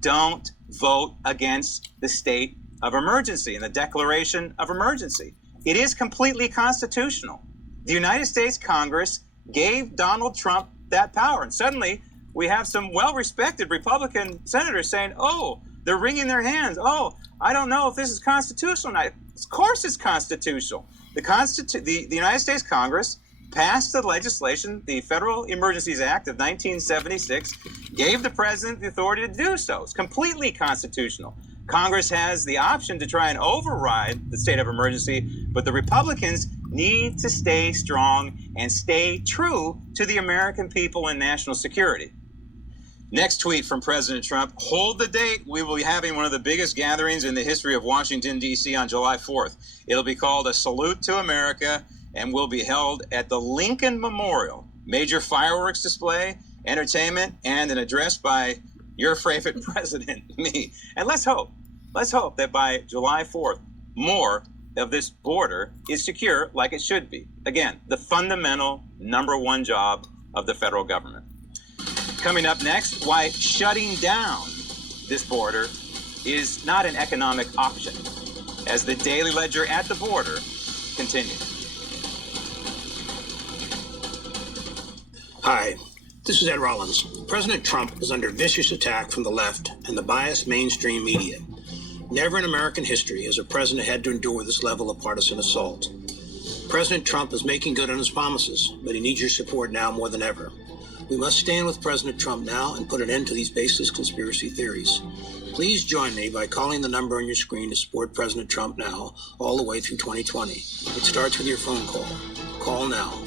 don't vote against the state of emergency and the declaration of emergency. It is completely constitutional. The United States Congress gave Donald Trump that power. And suddenly we have some well-respected Republican senators saying, oh, they're wringing their hands. Oh, I don't know if this is constitutional. Of course it's constitutional. The United States Congress passed the legislation, the Federal Emergencies Act of 1976, gave the president the authority to do so. It's completely constitutional. Congress has the option to try and override the state of emergency, but the Republicans need to stay strong and stay true to the American people and national security. Next tweet from President Trump, hold the date. We will be having one of the biggest gatherings in the history of Washington, D.C. on July 4th. It'll be called a Salute to America and will be held at the Lincoln Memorial. Major fireworks display, entertainment, and an address by your favorite president, me. And let's hope that by July 4th, more of this border is secure like it should be. Again, the fundamental #1 job of the federal government. Coming up next, why shutting down this border is not an economic option, as the Daily Ledger at the border continues. Hi, this is Ed Rollins. President Trump is under vicious attack from the left and the biased mainstream media. Never in American history has a president had to endure this level of partisan assault. President Trump is making good on his promises, but he needs your support now more than ever. We must stand with President Trump now and put an end to these baseless conspiracy theories. Please join me by calling the number on your screen to support President Trump now, all the way through 2020. It starts with your phone call. Call now.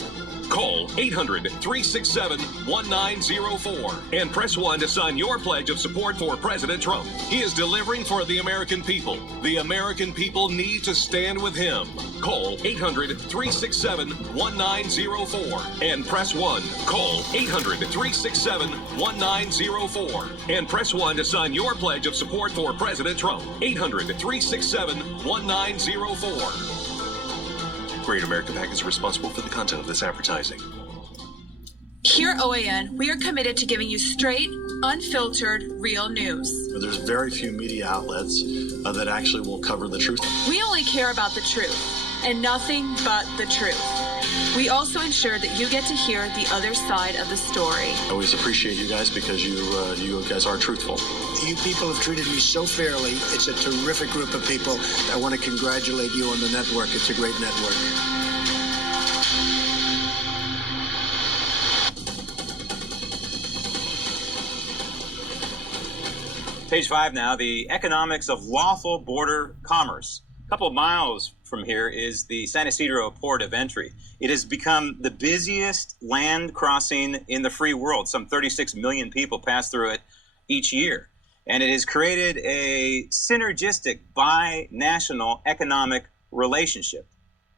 Call 800-367-1904 and press 1 to sign your pledge of support for President Trump. He is delivering for the American people. The American people need to stand with him. Call 800-367-1904 and press 1. Call 800-367-1904 and press 1 to sign your pledge of support for President Trump. 800-367-1904. Great America PAC is responsible for the content of this advertising. Here at OAN, we are committed to giving you straight, unfiltered, real news. There's very few media outlets that actually will cover the truth. We only care about the truth, and nothing but the truth. We also ensure that you get to hear the other side of the story. I always appreciate you guys because you guys are truthful. You people have treated me so fairly. It's a terrific group of people. I want to congratulate you on the network. It's a great network. Page 5 now, the economics of lawful border commerce. A couple of miles from here is the San Isidro port of entry. It has become the busiest land crossing in the free world. Some 36 million people pass through it each year. And it has created a synergistic bi-national economic relationship.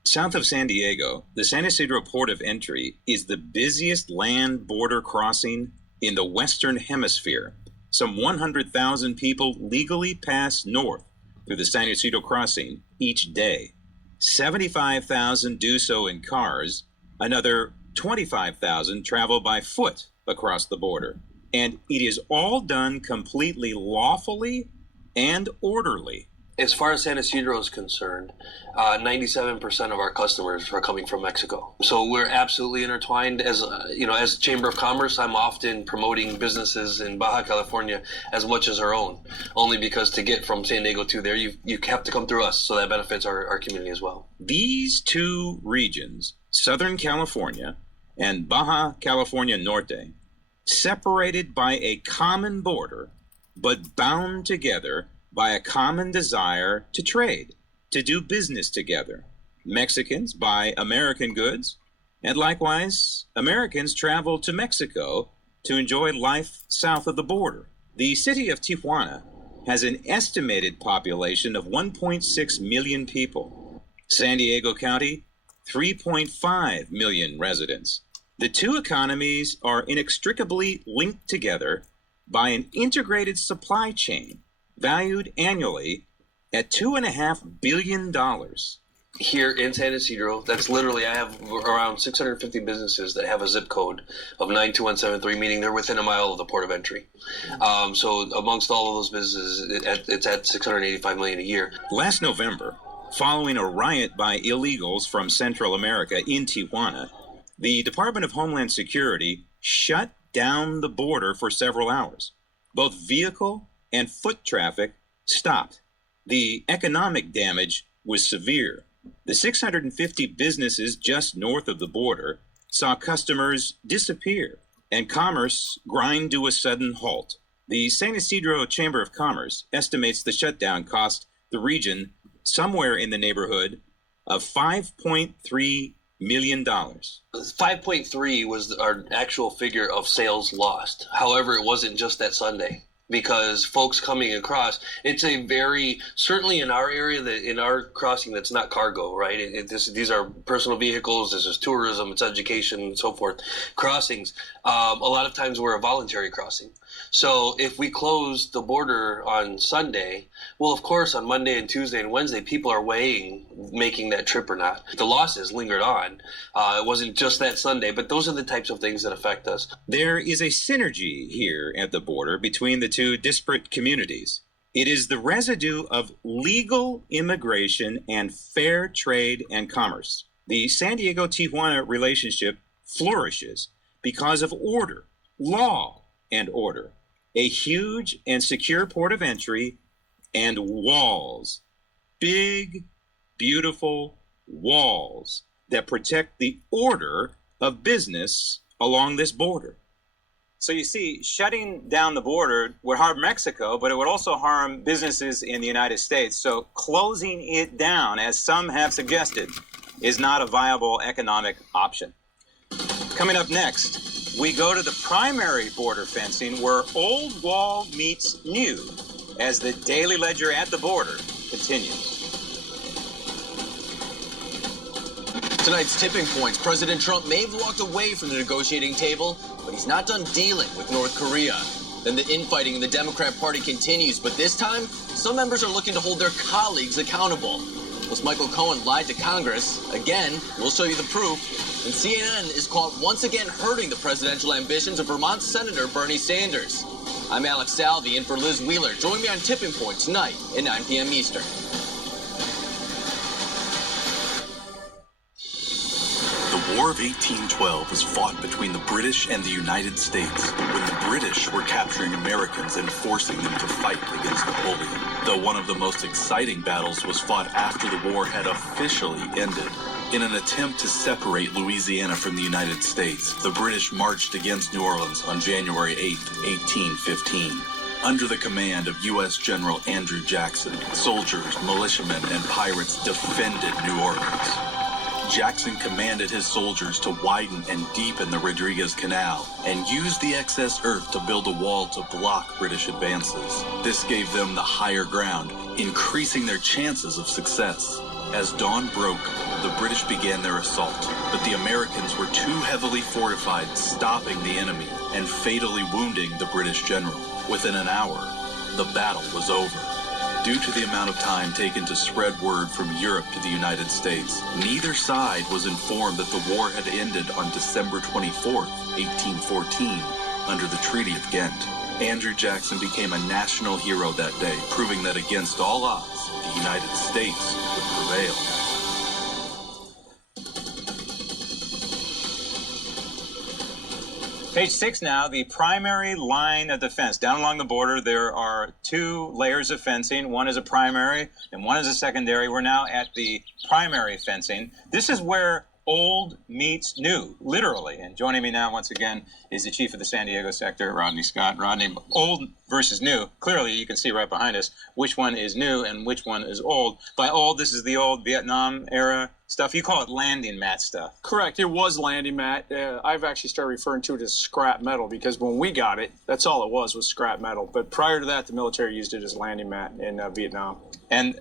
South of San Diego, the San Isidro port of entry is the busiest land border crossing in the Western Hemisphere. Some 100,000 people legally pass north through the San Isidro crossing each day. 75,000 do so in cars. Another 25,000 travel by foot across the border. And it is all done completely lawfully and orderly. As far as San Isidro is concerned, 97% of our customers are coming from Mexico. So we're absolutely intertwined. As Chamber of Commerce, I'm often promoting businesses in Baja California as much as our own, only because to get from San Diego to there, you have to come through us. So that benefits our community as well. These two regions, Southern California and Baja California Norte, separated by a common border, but bound together by a common desire to trade, to do business together. Mexicans buy American goods, and likewise, Americans travel to Mexico to enjoy life south of the border. The city of Tijuana has an estimated population of 1.6 million people. San Diego County, 3.5 million residents. The two economies are inextricably linked together by an integrated supply chain valued annually at $2.5 billion. Here in San Isidro, that's literally, I have around 650 businesses that have a zip code of 92173, meaning they're within a mile of the port of entry. So amongst all of those businesses, it's at $685 million a year. Last November, following a riot by illegals from Central America in Tijuana, the Department of Homeland Security shut down the border for several hours. Both vehicle and foot traffic stopped. The economic damage was severe. The 650 businesses just north of the border saw customers disappear and commerce grind to a sudden halt. The San Isidro Chamber of Commerce estimates the shutdown cost the region somewhere in the neighborhood of $5.3 million. 5.3 was our actual figure of sales lost. However, it wasn't just that Sunday. Because folks coming across, it's a very, certainly in our area, in our crossing, that's not cargo, right? These are personal vehicles, this is tourism, it's education, and so forth. Crossings, a lot of times we're a voluntary crossing. So if we close the border on Sunday, well, of course, on Monday and Tuesday and Wednesday, people are weighing making that trip or not. The losses lingered on. It wasn't just that Sunday, but those are the types of things that affect us. There is a synergy here at the border between the two disparate communities. It is the residue of legal immigration and fair trade and commerce. The San Diego-Tijuana relationship flourishes because of order, law and order, a huge and secure port of entry, and walls, big, beautiful walls that protect the order of business along this border. So you see, shutting down the border would harm Mexico, but it would also harm businesses in the United States. So closing it down, as some have suggested, is not a viable economic option. Coming up next, we go to the primary border fencing where old wall meets new as the Daily Ledger at the border continues. Tonight's tipping points. President Trump may have walked away from the negotiating table, but he's not done dealing with North Korea. Then the infighting in the Democrat Party continues, but this time, some members are looking to hold their colleagues accountable. Plus, Michael Cohen lied to Congress. Again, we'll show you the proof. And CNN is caught once again hurting the presidential ambitions of Vermont Senator Bernie Sanders. I'm Alex Salvi in for Liz Wheeler. Join me on Tipping Point tonight at 9 p.m. Eastern. The War of 1812 was fought between the British and the United States, when the British were capturing Americans and forcing them to fight against Napoleon. Though one of the most exciting battles was fought after the war had officially ended. In an attempt to separate Louisiana from the United States, the British marched against New Orleans on January 8, 1815. Under the command of U.S. General Andrew Jackson, soldiers, militiamen, and pirates defended New Orleans. Jackson commanded his soldiers to widen and deepen the Rodriguez Canal and use the excess earth to build a wall to block British advances. This gave them the higher ground, increasing their chances of success. As dawn broke, the British began their assault, but the Americans were too heavily fortified, stopping the enemy and fatally wounding the British general. Within an hour, the battle was over. Due to the amount of time taken to spread word from Europe to the United States, neither side was informed that the war had ended on December 24, 1814, under the Treaty of Ghent. Andrew Jackson became a national hero that day, proving that against all odds, the United States would prevail. Page 6 now, the primary line of defense. Down along the border, there are two layers of fencing. One is a primary and one is a secondary. We're now at the primary fencing. This is where old meets new, literally. And joining me now once again is the chief of the San Diego sector, Rodney Scott. Rodney, old versus new. Clearly, you can see right behind us which one is new and which one is old. By old, this is the old Vietnam era stuff. You call it landing mat stuff. Correct. It was landing mat. I've actually started referring to it as scrap metal because when we got it, that's all it was scrap metal. But prior to that, the military used it as landing mat in Vietnam. And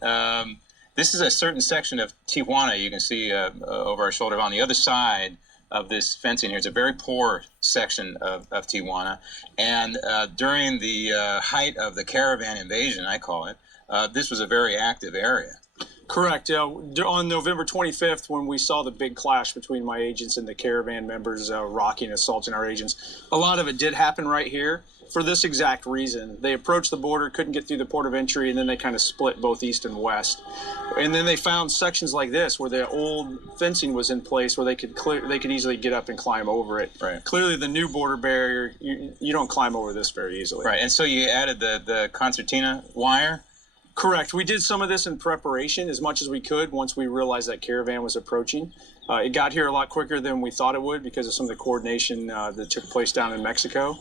this is a certain section of Tijuana you can see over our shoulder. On the other side of this fencing here, it's a very poor section of Tijuana. And during the height of the Caravan invasion, I call it, this was a very active area. Correct. On November 25th, when we saw the big clash between my agents and the Caravan members rocking and assaulting our agents, a lot of it did happen right here for this exact reason. They approached the border, couldn't get through the port of entry, and then they kind of split both east and west. And then they found sections like this where the old fencing was in place where they could easily get up and climb over it. Right. Clearly, the new border barrier, you don't climb over this very easily. Right. And so you added the concertina wire? Correct. We did some of this in preparation as much as we could once we realized that Caravan was approaching. It got here a lot quicker than we thought it would because of some of the coordination that took place down in Mexico.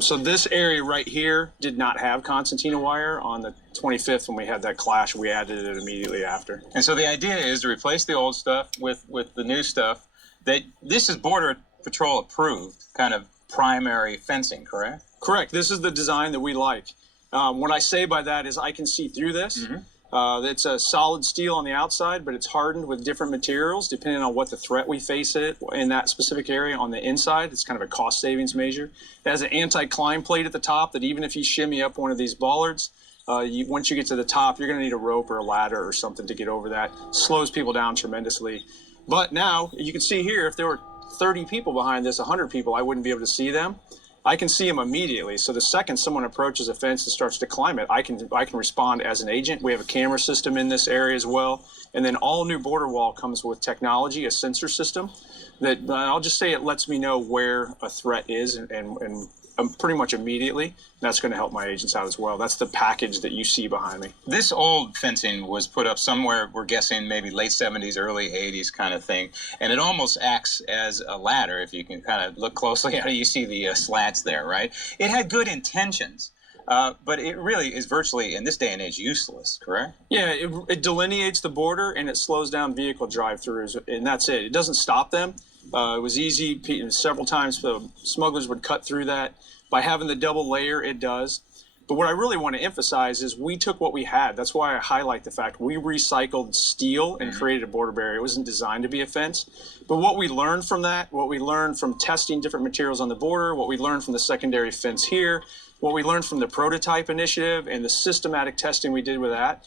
So this area right here did not have concertina wire. On the 25th when we had that clash, we added it immediately after. And so the idea is to replace the old stuff with the new stuff. This is Border Patrol approved kind of primary fencing, correct? Correct. This is the design that we like. What I say by that is I can see through this. Mm-hmm. It's a solid steel on the outside, but it's hardened with different materials depending on what the threat we face it in that specific area. On the inside, it's kind of a cost savings measure. It has an anti-climb plate at the top that even if you shimmy up one of these bollards, once you get to the top, you're going to need a rope or a ladder or something to get over that. Slows people down tremendously. But now, you can see here, if there were 30 people behind this, 100 people, I wouldn't be able to see them. I can see them immediately. So the second someone approaches a fence and starts to climb it, I can respond as an agent. We have a camera system in this area as well. And then all new border wall comes with technology, a sensor system that I'll just say it lets me know where a threat is and pretty much immediately. That's going to help my agents out as well. That's the package that you see behind me. This old fencing was put up somewhere, we're guessing maybe late 70s, early 80s kind of thing, and it almost acts as a ladder. If you can kind of look closely at it, you see the slats there, right? It had good intentions. But it really is virtually, in this day and age, useless, correct? Yeah, it delineates the border and it slows down vehicle drive-throughs, and that's it. It doesn't stop them. It was easy. Several times smugglers would cut through that. By having the double layer, it does. But what I really want to emphasize is we took what we had. That's why I highlight the fact we recycled steel and created a border barrier. It wasn't designed to be a fence. But what we learned from that, what we learned from testing different materials on the border, what we learned from the secondary fence here, what we learned from the prototype initiative and the systematic testing we did with that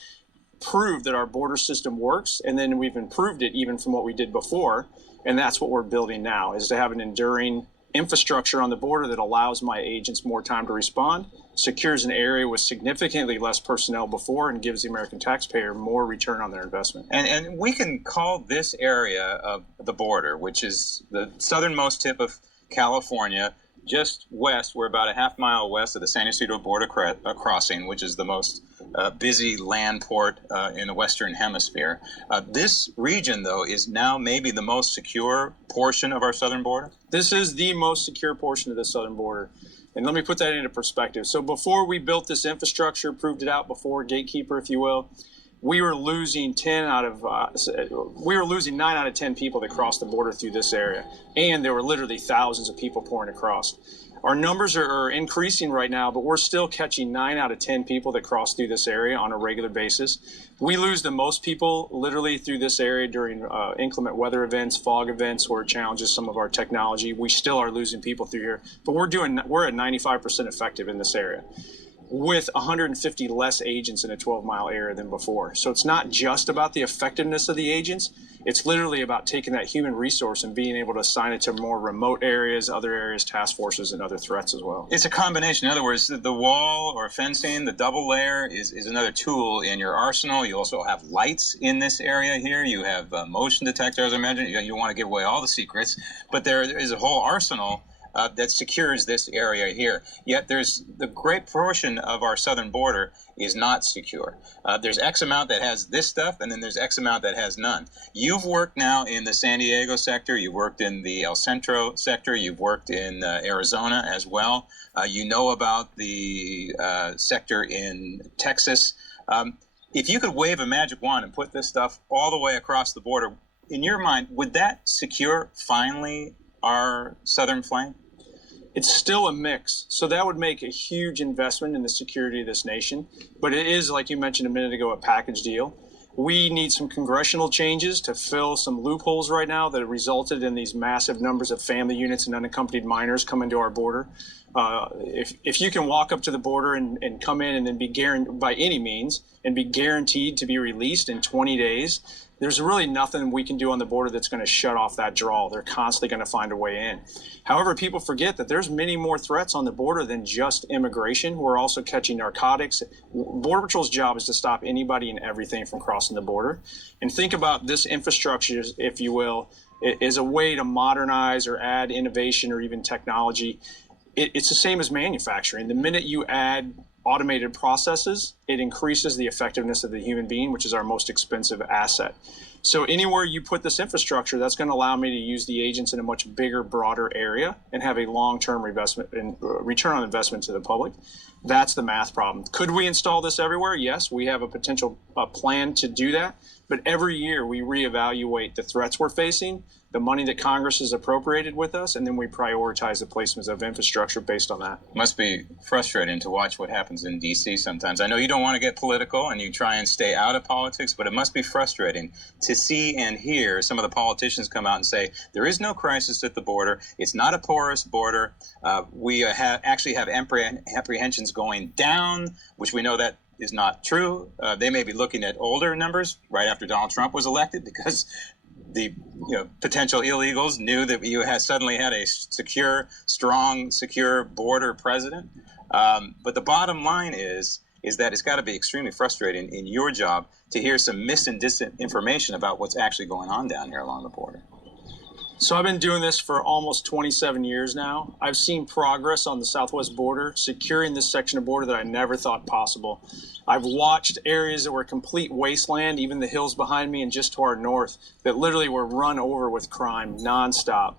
proved that our border system works. And then we've improved it even from what we did before. And that's what we're building now, is to have an enduring infrastructure on the border that allows my agents more time to respond, secures an area with significantly less personnel before, and gives the American taxpayer more return on their investment. And we can call this area of the border, which is the southernmost tip of California, just west. We're about a half mile west of the San Ysidro border crossing, which is the most busy land port in the Western Hemisphere. This region, though, is now maybe the most secure portion of our southern border? This is the most secure portion of the southern border. And let me put that into perspective. So before we built this infrastructure, proved it out before, gatekeeper, if you will, we were losing 9 out of 10 people that crossed the border through this area. And there were literally thousands of people pouring across. Our numbers are increasing right now, but we're still catching 9 out of 10 people that cross through this area on a regular basis. We lose the most people literally through this area during inclement weather events, fog events, where it challenges some of our technology. We still are losing people through here, but we're at 95% effective in this area, with 150 less agents in a 12-mile area than before. So it's not just about the effectiveness of the agents. It's literally about taking that human resource and being able to assign it to more remote areas, other areas, task forces, and other threats as well. It's a combination. In other words, the wall or fencing, the double layer is another tool in your arsenal. You also have lights in this area here. You have motion detectors, I imagine. You don't want to give away all the secrets, but there is a whole arsenal that secures this area here. Yet there's the great portion of our southern border is not secure. There's X amount that has this stuff, and then there's X amount that has none. You've worked now in the San Diego sector. You've worked in the El Centro sector. You've worked in Arizona as well. You know about the sector in Texas. If you could wave a magic wand and put this stuff all the way across the border, in your mind, would that secure finally our southern flank? It's still a mix. So that would make a huge investment in the security of this nation. But it is, like you mentioned a minute ago, a package deal. We need some congressional changes to fill some loopholes right now that have resulted in these massive numbers of family units and unaccompanied minors coming to our border. If you can walk up to the border and come in and then be guaranteed by any means and be guaranteed to be released in 20 days, there's really nothing we can do on the border that's going to shut off that draw. They're constantly going to find a way in. However, people forget that there's many more threats on the border than just immigration. We're also catching narcotics. Border Patrol's job is to stop anybody and everything from crossing the border. And think about this infrastructure, if you will, as a way to modernize or add innovation or even technology. It's the same as manufacturing. The minute you add automated processes, it increases the effectiveness of the human being, which is our most expensive asset. So anywhere you put this infrastructure, that's going to allow me to use the agents in a much bigger, broader area and have a long-term investment and return on investment to the public. That's the math problem. Could we install this everywhere? Yes, we have a potential plan to do that. But every year we reevaluate the threats we're facing, the money that Congress has appropriated with us, and then we prioritize the placements of infrastructure based on that. Must be frustrating to watch what happens in D.C. sometimes. I know you don't want to get political and you try and stay out of politics, but it must be frustrating to see and hear some of the politicians come out and say, there is no crisis at the border. It's not a porous border. We actually have apprehensions going down, which we know that is not true. They may be looking at older numbers right after Donald Trump was elected because the potential illegals knew that you suddenly had a secure, strong, secure border president. But the bottom line is that it's got to be extremely frustrating in your job to hear some mis and disinformation about what's actually going on down here along the border. So I've been doing this for almost 27 years now. I've seen progress on the southwest border, securing this section of border that I never thought possible. I've watched areas that were complete wasteland, even the hills behind me and just to our north, that literally were run over with crime nonstop.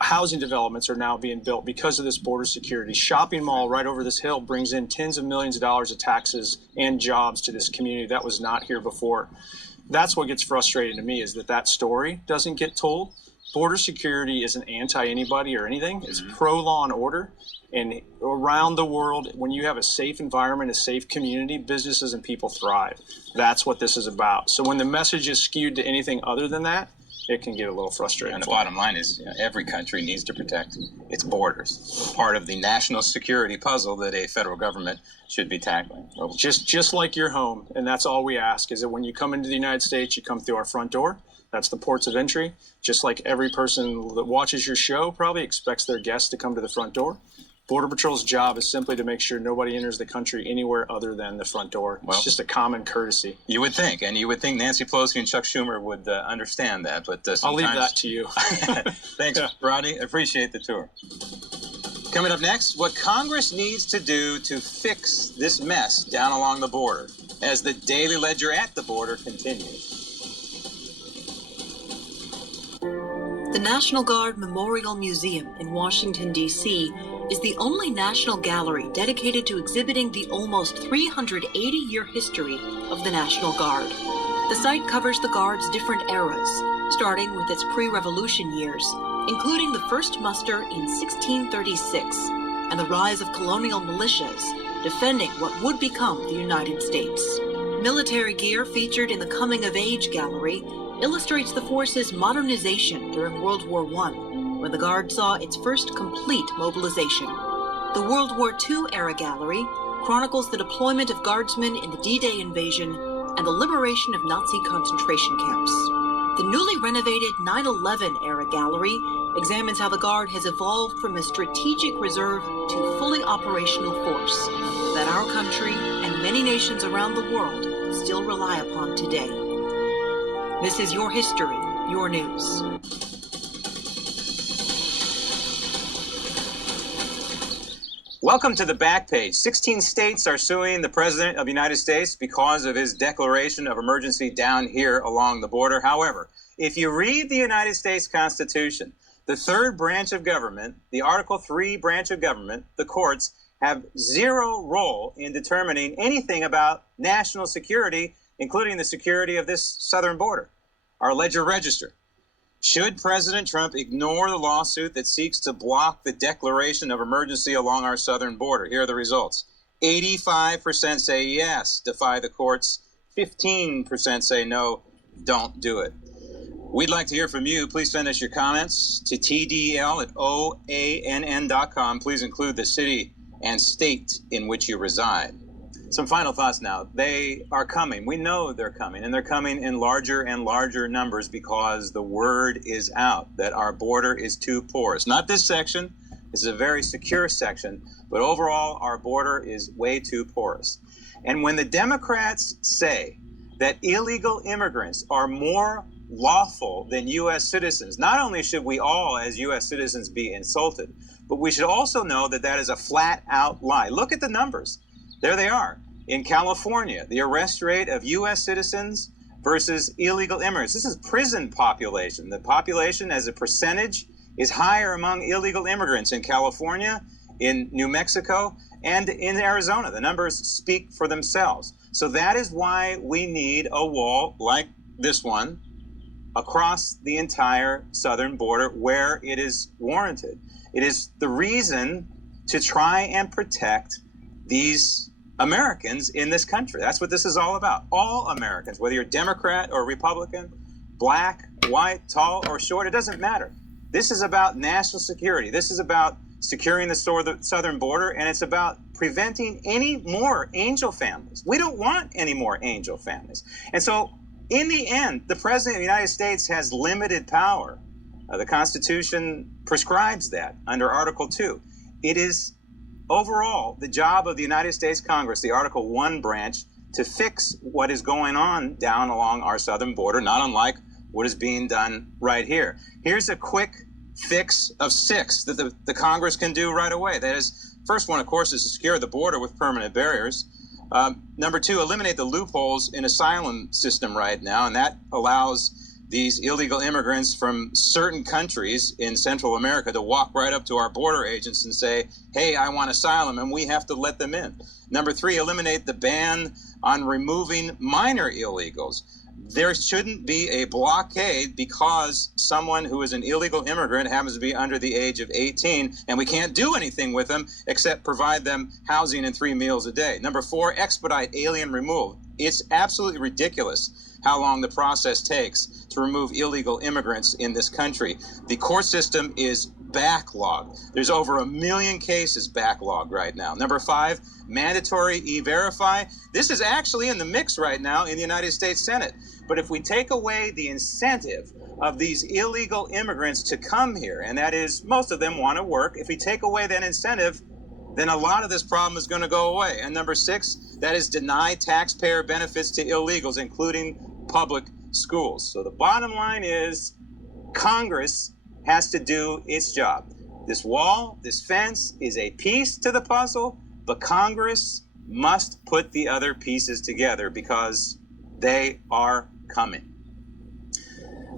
Housing developments are now being built because of this border security. Shopping mall right over this hill brings in tens of millions of dollars of taxes and jobs to this community that was not here before. That's what gets frustrating to me, is that story doesn't get told. Border security isn't anti-anybody or anything. It's pro-law and order. And around the world, when you have a safe environment, a safe community, businesses and people thrive. That's what this is about. So when the message is skewed to anything other than that, it can get a little frustrating. And the bottom line is, every country needs to protect its borders. Part of the national security puzzle that a federal government should be tackling. Just like your home, and that's all we ask, is that when you come into the United States, you come through our front door. That's the ports of entry. Just like every person that watches your show probably expects their guests to come to the front door. Border Patrol's job is simply to make sure nobody enters the country anywhere other than the front door. It's just a common courtesy. You would think, and you would think Nancy Pelosi and Chuck Schumer would understand that, but I'll leave that to you. Thanks, Rodney. Appreciate the tour. Coming up next, what Congress needs to do to fix this mess down along the border as the Daily Ledger at the border continues. The National Guard Memorial Museum in Washington, D.C. is the only national gallery dedicated to exhibiting the almost 380-year history of the National Guard. The site covers the Guard's different eras, starting with its pre-revolution years, including the first muster in 1636 and the rise of colonial militias defending what would become the United States. Military gear featured in the Coming of Age gallery illustrates the force's modernization during World War I, when the Guard saw its first complete mobilization. The World War II era gallery chronicles the deployment of Guardsmen in the D-Day invasion and the liberation of Nazi concentration camps. The newly renovated 9/11 era gallery examines how the Guard has evolved from a strategic reserve to fully operational force that our country and many nations around the world still rely upon today. This is your history, your news. Welcome to the back page. 16 states are suing the President of the United States because of his declaration of emergency down here along the border. However, if you read the United States Constitution, the third branch of government, the Article 3 branch of government, the courts, have zero role in determining anything about national security, including the security of this southern border. Our Ledger Register. Should President Trump ignore the lawsuit that seeks to block the declaration of emergency along our southern border? Here are the results. 85% say yes, defy the courts. 15% say no, don't do it. We'd like to hear from you. Please send us your comments to tdl@oann.com. Please include the city and state in which you reside. Some final thoughts now. They are coming. We know they're coming, and they're coming in larger and larger numbers because the word is out that our border is too porous. Not this section. This is a very secure section, but overall, our border is way too porous. And when the Democrats say that illegal immigrants are more lawful than U.S. citizens, not only should we all, as U.S. citizens, be insulted, but we should also know that that is a flat-out lie. Look at the numbers. There they are. In California, the arrest rate of U.S. citizens versus illegal immigrants. This is prison population. The population as a percentage is higher among illegal immigrants in California, in New Mexico, and in Arizona. The numbers speak for themselves. So that is why we need a wall like this one across the entire southern border where it is warranted. It is the reason to try and protect these Americans in this country. That's what this is all about. All Americans, whether you're Democrat or Republican, black, white, tall or short, it doesn't matter. This is about national security. This is about securing the southern border, and it's about preventing any more angel families. We don't want any more angel families. And so, in the end, the President of the United States has limited power. The Constitution prescribes that under Article 2. It is overall the job of the United States Congress, the Article 1 branch, to fix what is going on down along our southern border, not unlike what is being done right here. Here's a quick fix of 6 that the Congress can do right away. That is, first one, of course, is to secure the border with permanent barriers. Number 2, eliminate the loopholes in asylum system right now, and that allows these illegal immigrants from certain countries in Central America to walk right up to our border agents and say, hey, I want asylum, and we have to let them in. Number 3, eliminate the ban on removing minor illegals. There shouldn't be a blockade because someone who is an illegal immigrant happens to be under the age of 18, and we can't do anything with them except provide them housing and 3 meals a day. Number 4, expedite alien removal. It's absolutely ridiculous how long the process takes to remove illegal immigrants in this country. The court system is backlogged. There's over 1 million cases backlogged right now. Number 5, mandatory E-Verify. This is actually in the mix right now in the United States Senate. But if we take away the incentive of these illegal immigrants to come here, and that is most of them want to work, if we take away that incentive, then a lot of this problem is going to go away. And number 6, that is deny taxpayer benefits to illegals, including public schools. So the bottom line is Congress has to do its job. This wall, this fence is a piece to the puzzle, but Congress must put the other pieces together because they are coming.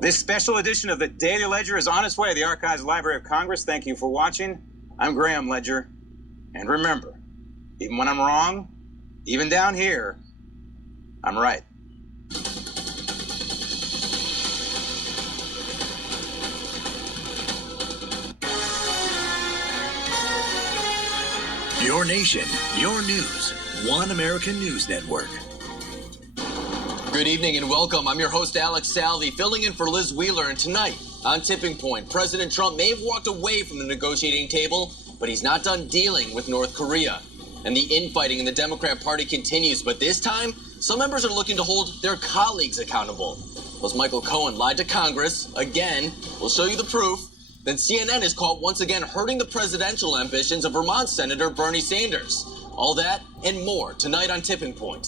This special edition of the Daily Ledger is on its way to the Archives Library of Congress. Thank you for watching. I'm Graham Ledger. And remember, even when I'm wrong, even down here, I'm right. Your nation, your news. One American News Network. Good evening and welcome. I'm your host, Alex Salvi, filling in for Liz Wheeler. And tonight, on Tipping Point, President Trump may have walked away from the negotiating table, but he's not done dealing with North Korea. And the infighting in the Democrat Party continues, but this time, some members are looking to hold their colleagues accountable. Was Michael Cohen lied to Congress? Again, we'll show you the proof. Then CNN is caught once again hurting the presidential ambitions of Vermont Senator Bernie Sanders. All that and more tonight on Tipping Point.